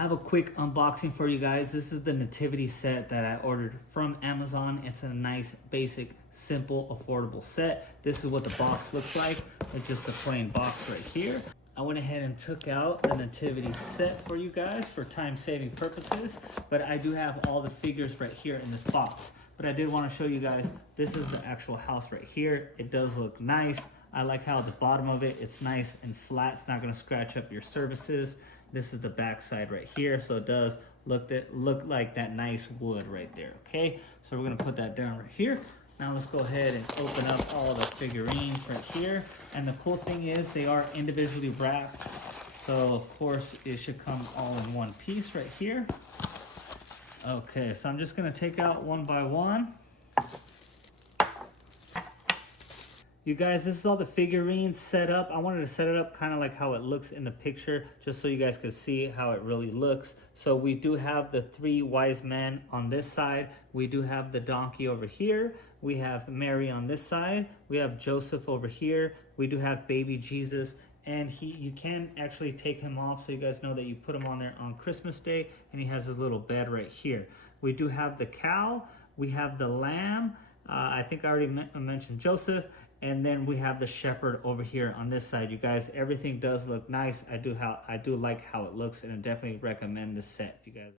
have a quick unboxing for you guys. This is the Nativity set that I ordered from Amazon. It's a nice, basic, simple, affordable set. This is what the box looks like. It's just a plain box right here. I went ahead and took out the Nativity set for you guys for time-saving purposes, but I do have all the figures right here in this box. But I did want to show you guys, this is the actual house right here. It does look nice. I like how the bottom of it, it's nice and flat. It's not going to scratch up your surfaces. This is the back side right here, so it does look like that nice wood right there, okay? So we're going to put that down right here. Now let's go ahead and open up all the figurines right here. And the cool thing is they are individually wrapped. So of course it should come all in one piece right here. Okay, so I'm just going to take out one by one. You guys, this is all the figurines set up. I wanted to set it up kind of like how it looks in the picture, just so you guys could see how it really looks. So we do have the three wise men on this side. We do have the donkey over here. We have Mary on this side. We have Joseph over here. We do have baby Jesus. And you can actually take him off, so you guys know that you put him on there on Christmas Day, and he has his little bed right here. We do have the cow. We have the lamb. I think I already mentioned Joseph. And then we have the shepherd over here on this side. You guys, everything does look nice. I do like how it looks, and I definitely recommend this set if you guys